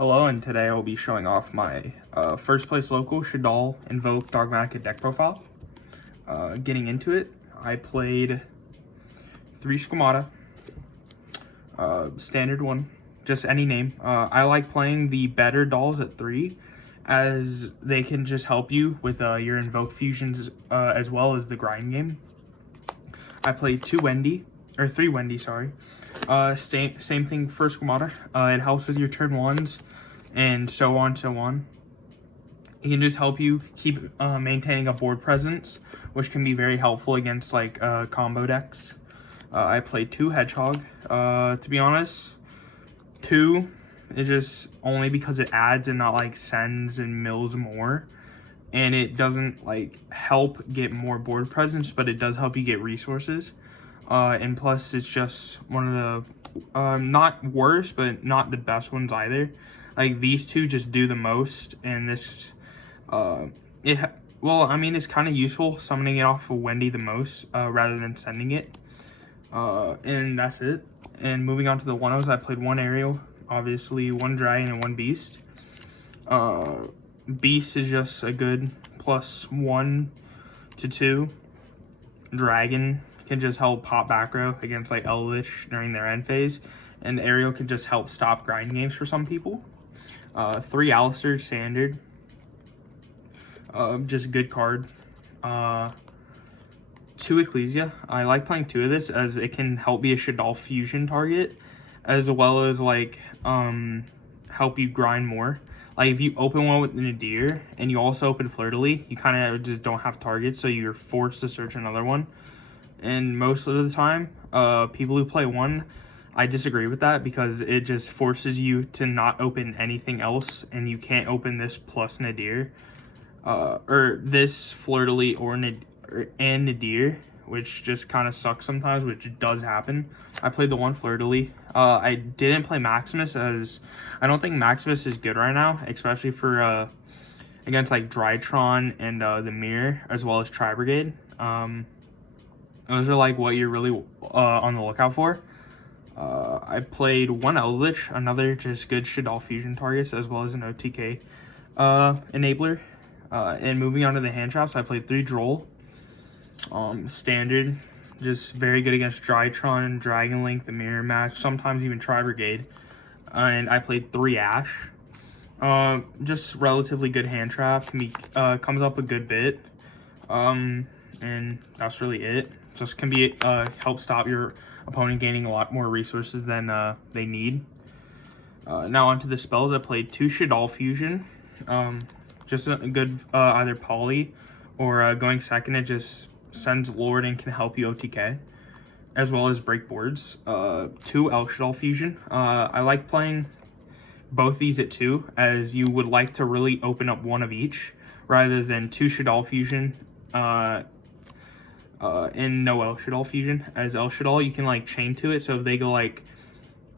Hello, and today I will be showing off my first place local shaddoll invoked dogmatika deck profile. Getting into it, I played 3 Squamata, standard one, just any name. I like playing the better dolls at 3, as they can just help you with your invoked fusions as well as the grind game. I played 3 Wendy, sorry. Same thing for Squamata. It helps with your turn 1s and so on, so on. It can just help you keep maintaining a board presence, which can be very helpful against like combo decks. I played 2 Hedgehog. To be honest, 2 is just only because it adds and not like sends and mills more. And it doesn't like help get more board presence, but it does help you get resources. And plus, it's just one of the not worst, but not the best ones either. Like these 2 just do the most, and this, well, I mean, it's kind of useful summoning it off of Wendy the most rather than sending it. And that's it. And moving on to the 1-0s, I played 1 Aerial, obviously 1 Dragon and 1 Beast. Beast is just a good +1 to 2. Dragon can just help pop back row against like Elvish during their end phase, and Aerial can just help stop grind games for some people. 3 Alistair standard, just a good card. 2 Ecclesia. I like playing 2 of this as it can help be a shaddoll fusion target, as well as like help you grind more. Like if you open one with Nadir and you also open Fleur-de-Lis, you kind of just don't have targets, so you're forced to search another one. And most of the time, people who play 1, I disagree with that because it just forces you to not open anything else, and you can't open this plus Nadir, or this Fleur-de-Lis and Nadir, which just kind of sucks sometimes, which does happen. I played the 1 Fleur-de-Lis. I didn't play Maximus as I don't think Maximus is good right now, especially for against like Drytron and the Mirror, as well as Tri-Brigade. Those are like what you're really on the lookout for. I played 1 Elvish, another just good shaddoll fusion targets, as well as an OTK enabler. And moving on to the hand traps, I played 3 Droll. Standard, just very good against Drytron, Dragon Link, the Mirror Match, sometimes even Tri-Brigade. And I played 3 Ash. Just relatively good hand trap. Comes up a good bit. And that's really it. Just can be help stop your opponent gaining a lot more resources than they need. Now onto the spells. I played 2 Shaddoll Fusion. Just a good either poly or going second. It just sends Lord and can help you OTK, as well as break boards. 2 El Shaddoll Fusion. I like playing both these at 2, as you would like to really open up 1 of each rather than 2 Shaddoll Fusion and no El Shaddoll Fusion. As El Shaddoll, you can like chain to it, so if they go like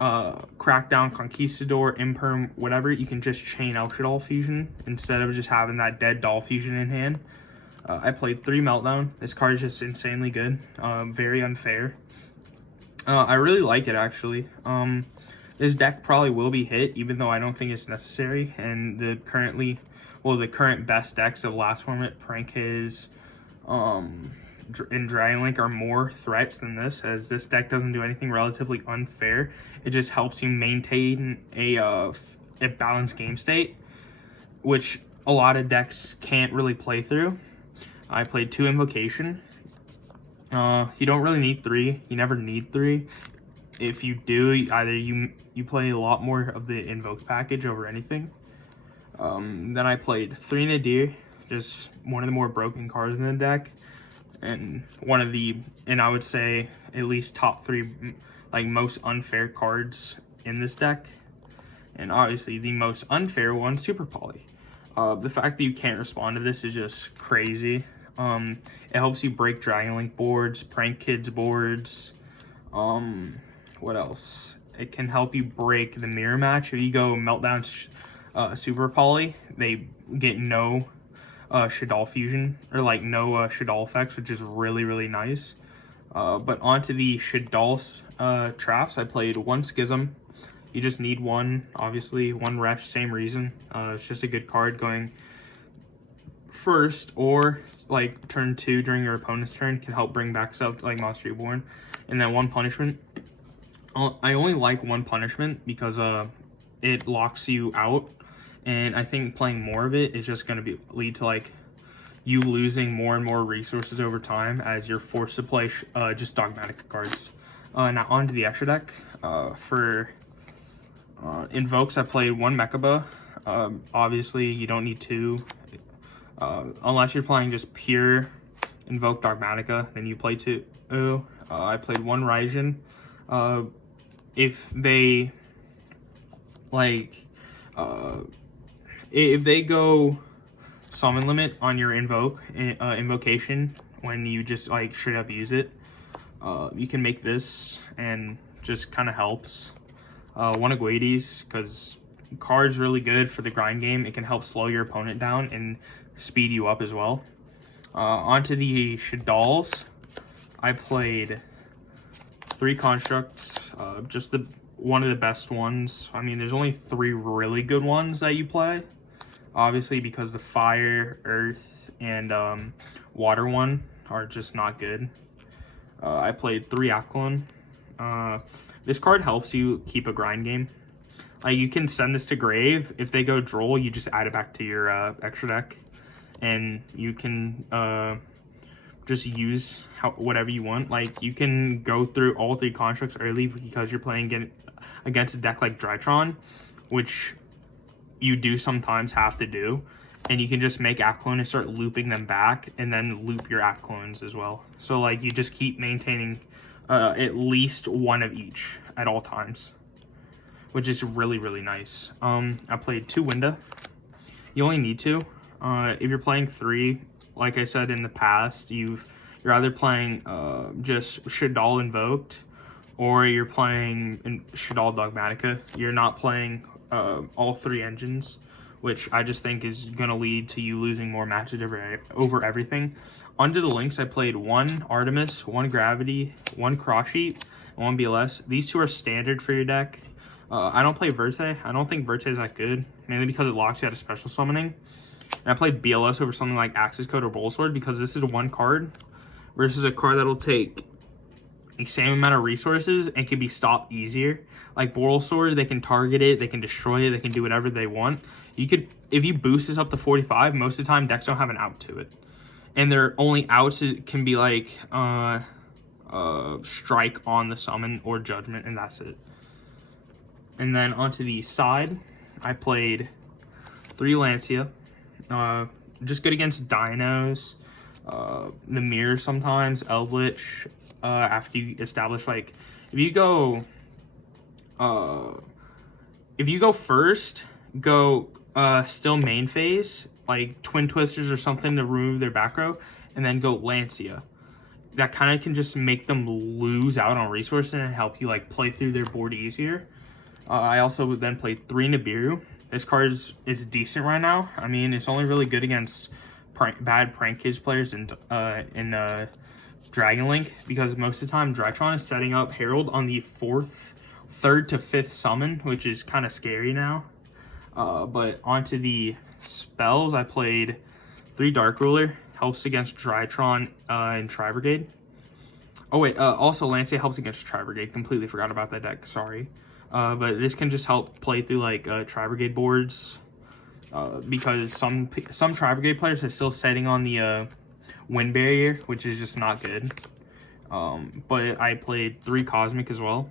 Crackdown, Conquistador, Imperm, whatever, you can just chain El Shaddoll Fusion instead of just having that dead doll fusion in hand. I played 3 Meltdown. This card is just insanely good. Very unfair. I really like it, actually. This deck probably will be hit, even though I don't think it's necessary. And the current best decks of last format, Prank His, and Dragon Link, are more threats than this, as this deck doesn't do anything relatively unfair. It just helps you maintain a balanced game state, which a lot of decks can't really play through. I played 2 Invocation. You don't really need 3. You never need 3. If you do, either you play a lot more of the Invoked package over anything. Then I played 3 Nadir, just one of the more broken cards in the deck, and I would say at least top 3 like most unfair cards in this deck. And obviously the most unfair one, Super Poly. The fact that you can't respond to this is just crazy. It helps you break Dragon Link boards, Prank Kids boards. What else? It can help you break the Mirror Match. If you go Meltdown Super Poly, they get no Shaddoll Fusion, or like no Shaddoll effects, which is really, really nice. But onto the Shaddoll traps, I played 1 Schism, You just need one, obviously, one Wretch, same reason. It's just a good card going first, or like turn 2 during your opponent's turn can help bring back stuff like Monster Reborn. And then one punishment. I only like one punishment because it locks you out, and I think playing more of it is just going to lead to like you losing more and more resources over time as you're forced to play just dogmatika cards. Now on to the extra deck. For invokes, I played one Mechaba. Obviously, you don't need 2. Unless you're playing just pure invoked dogmatika, then you play 2. I played one Raijin. If they like, if they go summon limit on your invocation when you just like straight up use it, you can make this and just kind of helps. One Aguades, because card's really good for the grind game. It can help slow your opponent down and speed you up as well. Onto the shaddolls, I played 3 constructs, just one of the best ones. I mean, there's only 3 really good ones that you play, obviously, because the fire, earth, and water one are just not good. I played 3 Aklon. This card helps you keep a grind game. Like, you can send this to grave. If they go droll, you just add it back to your extra deck, and you can just use whatever you want. Like, you can go through all 3 constructs early because you're playing against a deck like Drytron, which you do sometimes have to do, and you can just make app clone and start looping them back, and then loop your app clones as well. So like, you just keep maintaining at least one of each at all times, which is really, really nice. I played 2 Winda. You only need 2. If you're playing 3, like I said in the past, you're either playing just shaddoll invoked, or you're playing shaddoll dogmatika. You're not playing all 3 engines, which I just think is going to lead to you losing more matches over everything. Onto the links, I played 1 Artemis, 1 Gravity, 1 Cross Sheet, and 1 BLS. These 2 are standard for your deck. I don't play Verte. I don't think Verte is that good, mainly because it locks you out of special summoning. And I played BLS over something like Axis Code or Bowl Sword because this is 1 card versus a card that'll take the same amount of resources and can be stopped easier. Like Bowl Sword, they can target it, they can destroy it, they can do whatever they want. If you boost this up to 45, most of the time decks don't have an out to it. And their only outs can be like strike on the summon or judgment, and that's it. And then onto the side, I played 3 Lancia. Just good against dinos, the mirror sometimes, Eldritch, after you establish, like, if you go first, go still main phase, like Twin Twisters or something to remove their back row, and then go Lancia. That kind of can just make them lose out on resources and help you like play through their board easier. I also then played 3 Nibiru. This card is decent right now. I mean, it's only really good against bad Prank Kids players in Dragon Link, because most of the time Drytron is setting up Herald on the 3rd to 5th summon, which is kind of scary now. But onto the spells, I played 3 Dark Ruler. Helps against Drytron and Tri-Brigade. Oh wait, also Lancia helps against Tri-Brigade. Completely forgot about that deck, sorry. But this can just help play through like Tri-Brigade boards, because some Tri-Brigade players are still setting on the wind barrier, which is just not good. But I played 3 Cosmic as well.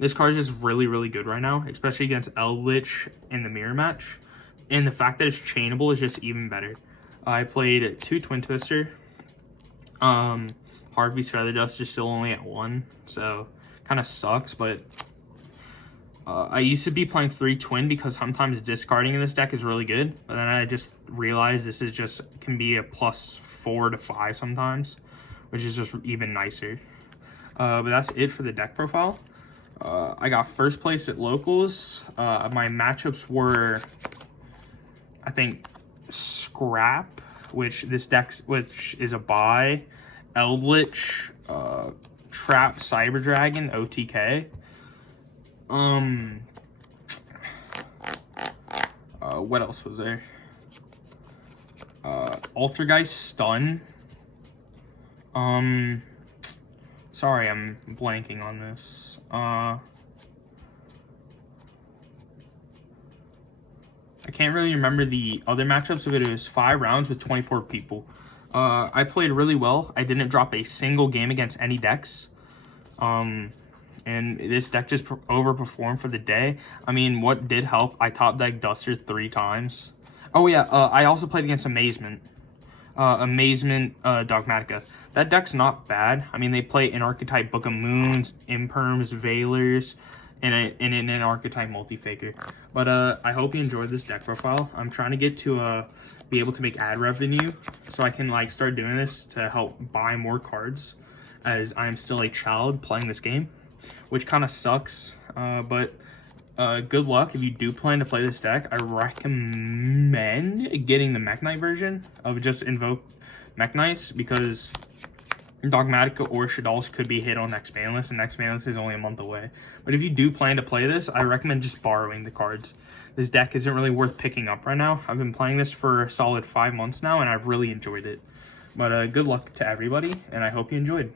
This card is just really, really good right now, especially against Eldritch in the mirror match. And the fact that it's chainable is just even better. I played 2 Twin Twister. Harvey's Feather Dust is still only at 1, so kind of sucks, but I used to be playing 3 Twin because sometimes discarding in this deck is really good, but then I just realized this is just can be a +4 to 5 sometimes, which is just even nicer. But that's it for the deck profile. I got first place at locals. My matchups were, I think, Scrap, which is a buy, Eldritch, Trap Cyber Dragon, OTK, What else was there? Altergeist Stun. Sorry, I'm blanking on this. I can't really remember the other matchups, but it was 5 rounds with 24 people. I played really well. I didn't drop a single game against any decks. And this deck just overperformed for the day. I mean, what did help, I top decked Duster 3 times. Oh yeah, I also played against Amazement. Dogmatika. That deck's not bad. I mean, they play an archetype Book of Moons, Imperms, Veilers, and an archetype Multi-Faker. But I hope you enjoyed this deck profile. I'm trying to get to be able to make ad revenue so I can like start doing this to help buy more cards, as I am still a child playing this game, which kind of sucks. But good luck if you do plan to play this deck. I recommend getting the Mech Knight version of just invoked Mech Knights, because Dogmatika or Shaddolls could be hit on next ban list, and next ban list is only a month away. But if you do plan to play this, I recommend just borrowing the cards. This deck isn't really worth picking up right now. I've been playing this for a solid 5 months now, and I've really enjoyed it. But good luck to everybody, and I hope you enjoyed.